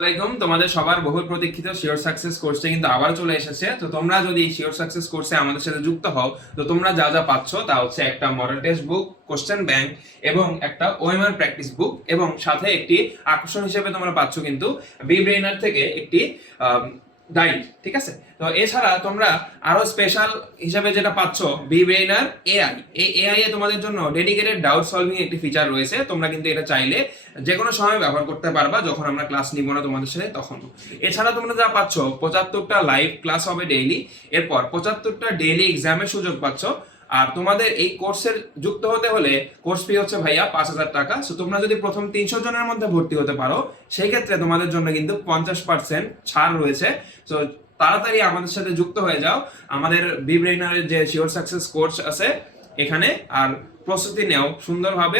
আসসালামাইকুম তোমাদের সবার বহুল প্রতীক্ষিত শিওর সাকসেস কোর্সে কিন্তু আবার চলে এসেছে। তো তোমরা যদি শিওর সাকসেস কোর্সে আমাদের সাথে যুক্ত হও, তো তোমরা যা যা পাচ্ছ তা হচ্ছে একটা model test book question bank এবং একটা ওএমআর প্র্যাকটিস বুক এবং সাথে একটি আকর্ষণ হিসেবে তোমরা পাচ্ছ কিন্তু বি ব্রেইনার থেকে একটি গাইড ঠিক আছে? তো এছাড়া তোমরা আরও স্পেশাল হিসাবে যেটা পাচ্ছ বি ব্রেইনার এআই এই এআই এ তোমাদের জন্য ডেডিকেটেড ডাউট সলভিং একটি ফিচার রয়েছে। তোমরা কিন্তু এটা চাইলে যে কোনো সময় ব্যবহার করতে পারবা, যখন আমরা ক্লাস নিব না তোমাদের সাথে তখন। এছাড়া তোমরা যা পাচ্ছ, পঁচাত্তরটা লাইভ ক্লাস হবে ডেইলি এরপর পঁচাত্তরটা ডেইলি এক্সামের সুযোগ পাচ্ছ। আর তোমাদের এই কোর্সের যুক্ত হতে হলে কোর্স ফি হচ্ছে ভাইয়া পাঁচ হাজার টাকা। সো তোমরা যদি প্রথম তিনশো জনের মধ্যে ভর্তি হতে পারো, সেই ক্ষেত্রে তোমাদের জন্য কিন্তু পঞ্চাশ পার্সেন্ট ছাড় রয়েছে। সো তাড়াতাড়ি আমাদের সাথে যুক্ত হয়ে যাও। আমাদের বিব্রেইনারের যে শিওর সাকসেস কোর্স আছে এখানে, আর প্রস্তুতি নেও সুন্দরভাবে।